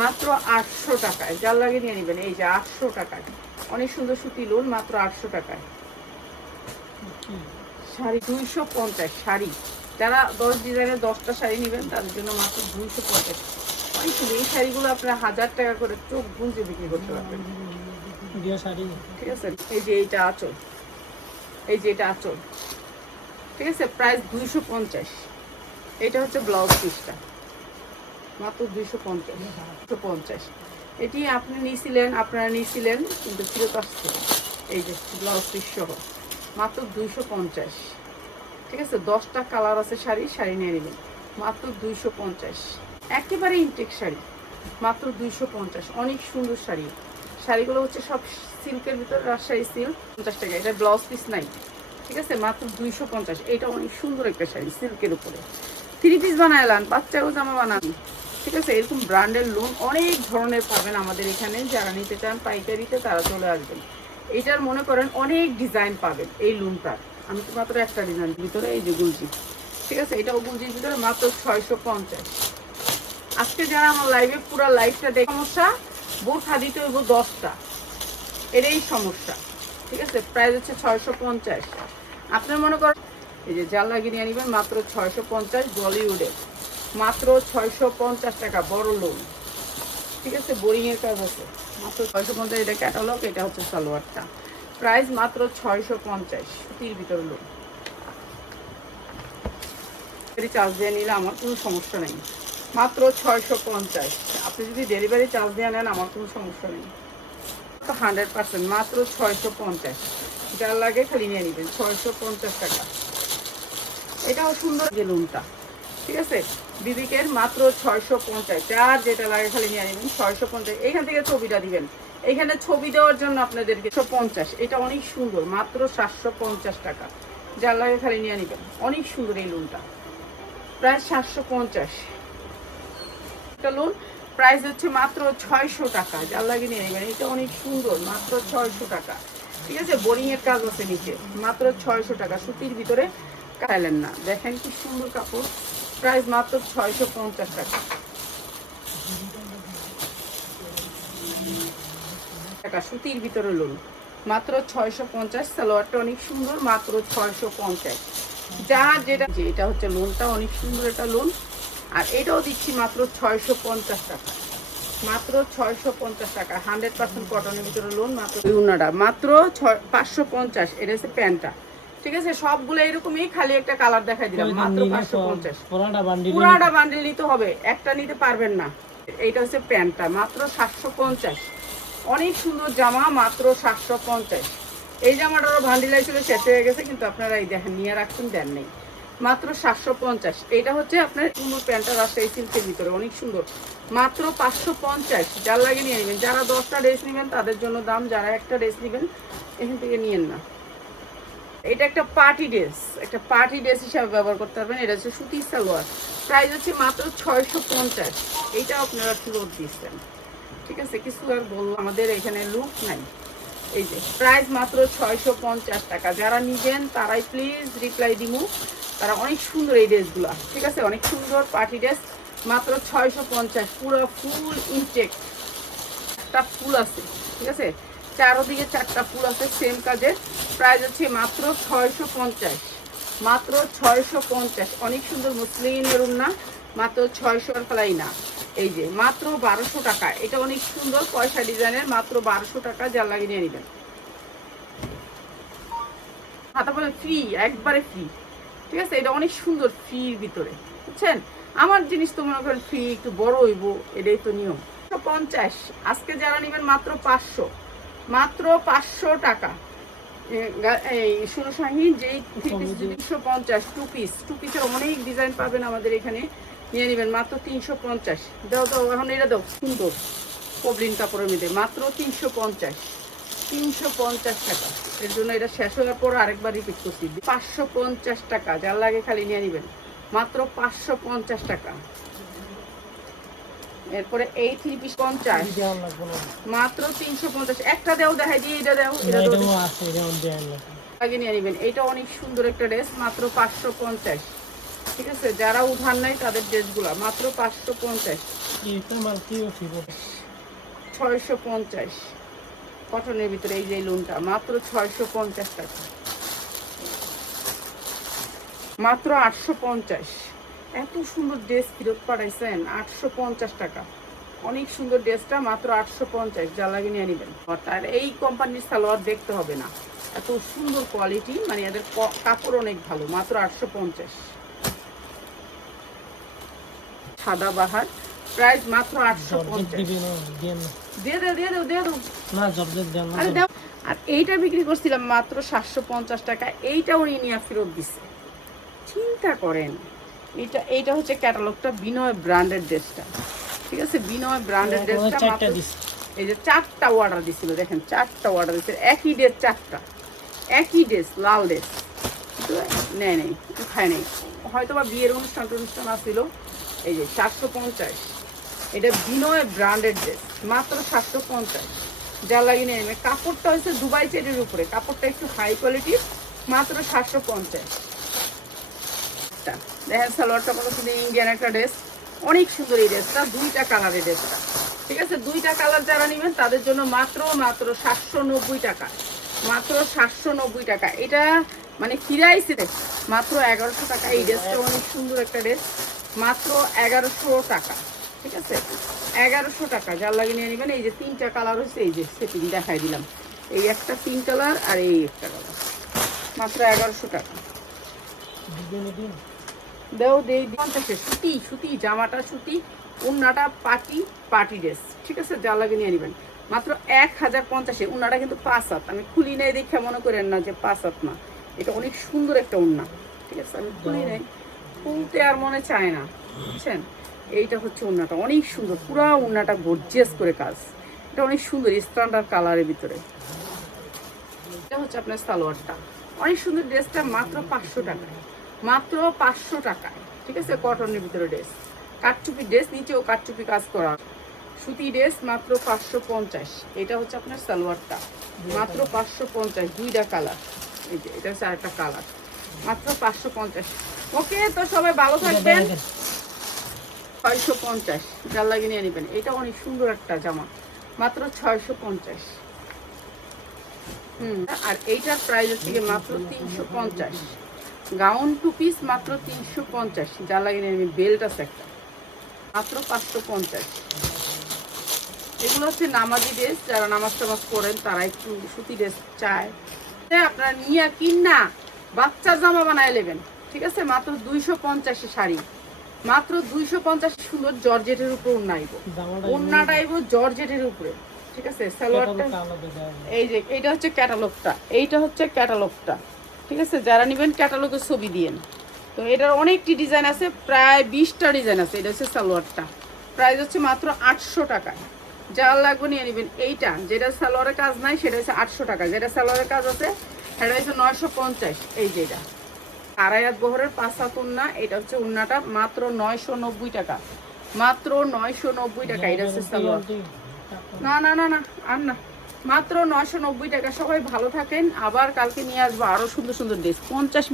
মাত্র আটশো টাকায়। যার লাগে নিয়ে নেবেন। এই যে আটশো টাকায়। অনেক সুন্দর সুতি লোন মাত্র আটশো টাকায়। শাড়ি দুইশো পঞ্চাশ শাড়ি। যারা দশ ডিজাইনের দশটা শাড়ি নেবেন তাদের জন্য মাত্র দুইশো পঞ্চাশ। অনেক সুন্দর। এই শাড়িগুলো আপনারা হাজার টাকা করে চোখ গুঁজে বিক্রি করতে পারবেন। শাড়ি। ঠিক আছে? এই যে এইটা আঁচল। এই যে এটা আঁচল। ঠিক আছে? প্রাইস দুইশো পঞ্চাশ। এটা হচ্ছে ব্লাউজ পিসটা। মাত্র দুইশো পঞ্চাশ দুশো পঞ্চাশ। এটি আপনি নিয়েছিলেন, আপনারা নিয়েছিলেন, কিন্তু ফেরত আসছে। এই যে ব্লাউজ পিস সহ, মাত্র দুইশো পঞ্চাশ। ঠিক আছে, দশটা কালার আছে শাড়ি শাড়ি নিয়ে নেবেন। মাত্র দুইশো পঞ্চাশ। একেবারে ইনটেক শাড়ি, মাত্র দুইশো পঞ্চাশ। অনেক সুন্দর শাড়ি। শাড়িগুলো হচ্ছে সব সিল্কের ভিতরে রাজশাহী সিল্ক, পঞ্চাশ টাকা। এটা ব্লাউজ পিস নাই। ঠিক আছে, মাত্র দুইশো পঞ্চাশ। এটা অনেক সুন্দর একটা শাড়ি, সিল্কের উপরে। থ্রি পিস বানাইলাম, বাচ্চাও জামা বানান ঠিক আছে, এরকম ব্র্যান্ডের লোন অনেক ধরনের পাবেন আমাদের এখানে। যারা নিতে চান পাইকারিতে তারা চলে আসবেন। এটার মনে করেন অনেক ডিজাইন পাবেন এই লোনটার আমি তো মাত্র একটা ডিজাইন ভিতরে এই যে গুলজি ঠিক আছে, এটাও গুলজির ভিতরে মাত্র ছয়শো পঞ্চাশ। আজকে যারা আমার লাইভে পুরো লাইভটা দেখে সমস্যা, বোরখা দিতে হইব দশটা। এটাই সমস্যা। ঠিক আছে প্রাইস হচ্ছে ছয়শো পঞ্চাশ। আপনার মনে করেন এই যে জাল লাগিয়ে নিয়ে নেবেন মাত্র ছয়শো পঞ্চাশ বলিউডে মাত্র ছয়শো পঞ্চাশ টাকা, বড় লোন। ঠিক আছে বোরিং এর কাজ আছে। মাত্র ছয়শো পঞ্চাশ, এটা ক্যাটালগ এটা হচ্ছে সালোয়ারটা। প্রাইস মাত্র ছয়শো পঞ্চাশ সুতির ভিতর লোন। চার্জ দিয়ে নিলে আমার কোনো সমস্যা নেই। মাত্র ছয়শো পঞ্চাশ। আপনি যদি ডেলিভারি চার্জ দিয়ে নেন, আমার কোনো সমস্যা নেই। হান্ড্রেড পার্সেন্ট, মাত্র ছয়শো পঞ্চাশ। যার লাগে খালি নিয়ে নেবেন, ছয়শো পঞ্চাশ টাকা। এটাও সুন্দর যে লোনটা। ঠিক আছে? বিবিকের মাত্র ছয়শো পঞ্চাশ। যার যেটা লাগে খালি নিয়ে নেবেন, ছয়শো পঞ্চাশ। এখান থেকে ছবিটা দিবেন। এখানে ছবি দেওয়ার জন্য আপনাদেরকে পঞ্চাশ। এটা অনেক সুন্দর, মাত্র সাতশো পঞ্চাশ টাকা। যার লাগে খালি নিয়ে নেবেন। অনেক সুন্দর এই লোনটা প্রায় সাতশো পঞ্চাশ। একটা লোন প্রাইস হচ্ছে মাত্র ছয়শো টাকা। যার লাগে নিয়ে নেবেন। এটা অনেক সুন্দর, মাত্র ছয়শো টাকা। ঠিক আছে? বোরিং এর কাজ আছে নিচে। মাত্র ছয়শো টাকা। সুতির ভিতরে কাটাইলেন না। দেখেন কি সুন্দর কাপড়। প্রাইস মাত্র ছয়শো পঞ্চাশ টাকা। টাকা সুতির ভিতরে লোন। মাত্র ছয়শো পঞ্চাশ। সালোয়ারটা অনেক সুন্দর, মাত্র ছয়শো পঞ্চাশ। যা যেটা যে, এটা হচ্ছে লোনটা, অনেক সুন্দর একটা লোন। আর এটাও দিচ্ছি মাত্র ছয়শো পঞ্চাশ টাকা। মাত্র ছয়শো পঞ্চাশ টাকা। হান্ড্রেড পার্সেন্ট কটনের ভিতরে লোন, মাত্র উনাটা মাত্র ছয় পাঁচশো পঞ্চাশ। এটা হচ্ছে প্যান্টটা। ঠিক আছে? সবগুলো এরকমই খালি একটা কালার দেখাই দিলাম মাত্র পাঁচশো পঞ্চাশ। পুরাটা বান্ডিল নিতে হবে একটা নিতে পারবেন না। এইটা হচ্ছে প্যান্টটা মাত্র সাতশো পঞ্চাশ। অনেক সুন্দর জামা মাত্র সাতশো পঞ্চাশ। এই জামাটারও ভান্ডিলাই ছিল শেষ হয়ে গেছে কিন্তু আপনারা এই দেখেন নিয়ে রাখছেন দেন নেই। মাত্র সাতশো পঞ্চাশ। এটা হচ্ছে আপনার সুন্দর প্যান্টটা রাজশাহী সিল্কের ভিতরে অনেক সুন্দর। মাত্র পাঁচশো পঞ্চাশ। যার লাগে নিয়ে নেবেন। যারা দশটা ড্রেস নেবেন তাদের জন্য দাম যারা একটা ড্রেস নেবেন এখান থেকে নিয়েন না। এটা একটা পার্টি ড্রেস। একটা পার্টি ড্রেস হিসাবে ব্যবহার করতে পারবেন। এটা হচ্ছে সুতির সালোয়ার। প্রাইস হচ্ছে মাত্র ছয়শো পঞ্চাশ। এইটা আপনারা ফেরত দিচ্ছেন ঠিক আছে? কিছু আর বলল আমাদের এখানে লুক নাই। এই যে প্রাইস মাত্র ছয়শো পঞ্চাশ টাকা। যারা নিবেন, তারাই প্লিজ রিপ্লাই দিমু। তারা অনেক সুন্দর এই ড্রেসগুলো। ঠিক আছে? অনেক সুন্দর পার্টি ড্রেস। মাত্র ছয়শো পঞ্চাশ। পুরো ফুল ইনটেক একটা ফুল আছে। ঠিক আছে? চারোদিকে চারটা ফুল আছে সেম কাজের। প্রাইস হচ্ছে মাত্র ছয়শো পঞ্চাশ। মাত্র ছয়শো পঞ্চাশ। অনেক সুন্দর মুসলিমের না, মাত্র ছয়শো ফেলাই না। এই যে, মাত্র বারোশো টাকা। এটা অনেক সুন্দর পয়সা ডিজাইনের, মাত্র বারোশো টাকা যা লাগিয়ে নিয়ে নেবেন। হাতা বলে ফ্রি একবারে ফ্রি ঠিক আছে? এটা অনেক সুন্দর ফ্রির ভিতরে। বুঝছেন? আমার জিনিস তো মনে করেন ফ্রি একটু বড় হইব, এটাই তো নিয়ম। পঞ্চাশ। আজকে যারা নেবেন মাত্র পাঁচশো। মাত্র পাঁচশো টাকা। এই ষোলো যেই তিনশো পঞ্চাশ টু পিস টু পিসের অনেক ডিজাইন পাবেন আমাদের এখানে। নিয়ে নেবেন মাত্র তিনশো পঞ্চাশ। দাও দাও এখন এটা দাও সুন্দর। পবলিন কাপড়ের মধ্যে। মাত্র তিনশো পঞ্চাশ। তিনশো পঞ্চাশ টাকা। এর জন্য এটা শেষ হওয়ার পর আরেকবার রিপিট করছি। পাঁচশো পঞ্চাশ টাকা যার লাগে খালি নিয়ে নেবেন। মাত্র পাঁচশো পঞ্চাশ টাকা। এরপরে এই থ্রি পিস পঞ্চাশ। মাত্র তিনশো পঞ্চাশ। একটা দেও দেখাই দিয়ে এটা দেও এটা আগে নিয়ে নেবেন। এটা অনেক সুন্দর একটা ড্রেস মাত্র পাঁচশো পঞ্চাশ। ঠিক আছে? যারা উঠান নাই তাদের ড্রেসগুলো মাত্র পাঁচশো পঞ্চাশ। ছয়শো পঞ্চাশ। কটনের ভিতরে এই যে লোনটা মাত্র ছয়শো পঞ্চাশ টাকা। মাত্র আটশো পঞ্চাশ। এত সুন্দর ড্রেস ফেরত পাঠাইছেন আটশো পঞ্চাশ টাকা। অনেক সুন্দর ড্রেসটা মাত্র আটশো পঞ্চাশ যা লাগে নিয়ে নেবেন। আর এই কোম্পানির সালোয়ার দেখতে হবে না। এত সুন্দর কোয়ালিটি মানে এদের কাপড় অনেক ভালো মাত্র আটশো পঞ্চাশ। সাদা বাহার প্রাইস মাত্র আটশো পঞ্চাশ। দিয়ে দিয়ে দিয়ে না। আরে এইটা বিক্রি করছিলাম মাত্র সাতশো পঞ্চাশ টাকা এইটা উনি নিয়ে ফেরত দিচ্ছে চিন্তা করেন। এটা এইটা হচ্ছে ক্যাটালগটা বিনয় ব্র্যান্ডের ড্রেসটা। ঠিক আছে? বিনয় ব্র্যান্ডের ড্রেসটা এই যে চারটা অর্ডার দিছিল দেখেন চারটা অর্ডার দিচ্ছে একই ড্রেস চারটা। একই ড্রেস লাল ড্রেস। নেয় নেই খায় নেই। হয়তো বা বিয়ের অনুষ্ঠান টনুষ্ঠান আসছিল এই যে চারশো পঞ্চাশ। এটা বিনয় ব্র্যান্ডের ড্রেস মাত্র সাতশো পঞ্চাশ। যা লাগে নেবে কাপড়টা হচ্ছে দুবাই চেটের উপরে। কাপড়টা একটু হাই কোয়ালিটির মাত্র সাতশো পঞ্চাশ। দেখেন সালোয়ারটা কোনো শুধু ইন্ডিয়ান একটা ড্রেস অনেক সুন্দর এই ড্রেসটা দুইটা কালারের ড্রেসটা ঠিক আছে, দুইটা কালার যারা নেবেন, তাদের জন্য মাত্র মাত্র সাতশো নব্বই টাকা। মাত্র সাতশো নব্বই টাকা। এটা মানে ফিরাইছে মাত্র এগারোশো টাকা এই ড্রেসটা অনেক সুন্দর একটা ড্রেস মাত্র এগারোশো টাকা। ঠিক আছে? এগারোশো টাকা। যার লাগে নিয়ে নেবেন। এই যে তিনটা কালার হচ্ছে এই যে সেটিং দেখাই দিলাম। এই একটা তিন কালার আর এই একটা কালার মাত্র এগারোশো টাকা। দেও দেই পঞ্চাশে সুতি সুতি জামাটা সুতি উন্নাটা পাটি পাটি ড্রেস ঠিক আছে? যা লাগে নিয়ে নেবেন। মাত্র এক হাজার পঞ্চাশে। উন্নাটা কিন্তু পাঁচ হাত। আমি খুলি নাই দেখে মনে করেন না যে পাঁচ হাত না। এটা অনেক সুন্দর একটা উন্না। ঠিক আছে? আমি খুলি নাই। খুলতে আর মনে চায় না। বুঝছেন? এইটা হচ্ছে উন্নাটা। অনেক সুন্দর। পুরা উন্নাটা গর্জিয়াস করে কাজ। এটা অনেক সুন্দর। স্ট্যান্ডার্ড কালারের ভিতরে। এটা হচ্ছে আপনার সালোয়ারটা। অনেক সুন্দর ড্রেসটা মাত্র পাঁচশো টাকায়। মাত্র পাঁচশো টাকায় ঠিক আছে কটনের ভিতরে ড্রেস কাঠচুপি ড্রেস নিচেও কাঠচুপি কাজ করা। সুতি ড্রেস মাত্র পাঁচশো পঞ্চাশ। এটা হচ্ছে আপনার সালোয়ারটা। মাত্র পাঁচশো পঞ্চাশ দুইটা কালার এই যে এটা হচ্ছে আরেকটা কালার মাত্র পাঁচশো পঞ্চাশ। ওকে তো সবাই ভালো থাকবেন। ছয়শো পঞ্চাশ। যার লাগে নিয়ে নেবেন। এটা অনেক সুন্দর একটা জামা। মাত্র ছয়শো পঞ্চাশ। হুম আর এইটার প্রাইস হচ্ছে মাত্র তিনশো পঞ্চাশ। গাউন টু পিস মাত্র তিনশো পঞ্চাশ। যার লাগে বেল্ট আছে একটা। মাত্র পাঁচশো পঞ্চাশ। এগুলো হচ্ছে নামাজি ড্রেস যারা নামাজ টামাজ করেন তারা একটু সুতি ড্রেস চায়। আপনারা নিয়ে কিন না বাচ্চা জামা বানায় নেবেন। ঠিক আছে? মাত্র দুইশো পঞ্চাশে শাড়ি। মাত্র দুইশো পঞ্চাশ সুন্দর জর্জেটের উপর উন্নাইব ওন্নাটা আইব জর্জেটের উপরে। ঠিক আছে? সালোয়ারটা হবে। এই যে এইটা হচ্ছে ক্যাটালগটা। এইটা হচ্ছে ক্যাটালগটা। ঠিক আছে? যারা নেবেন ক্যাটালগের ছবি দিয়েন। তো এটার অনেকটি ডিজাইন আছে প্রায় বিশটা ডিজাইন আছে। এটা হচ্ছে সালোয়ারটা। প্রাইস হচ্ছে মাত্র আটশো টাকা। যার লাগবে নিয়ে নেবেন। এইটা যেটা সালোয়ারের কাজ নাই সেটা হচ্ছে আটশো টাকা। যেটা সালোয়ারের কাজ আছে সেটা হচ্ছে নয়শো পঞ্চাশ। এই যেটা আড়াই হাত বহরের পাঁচ হাত উন্না এটা হচ্ছে উন্নাটা মাত্র নয়শো নব্বই টাকা। মাত্র নয়শো নব্বই টাকা এটা হচ্ছে সালোয়ার। না না না না আর না। মাত্র নয়শো নব্বই টাকা। সবাই ভালো থাকেন। আবার কালকে নিয়ে আসব আরও সুন্দর সুন্দর ড্রেস পঞ্চাশ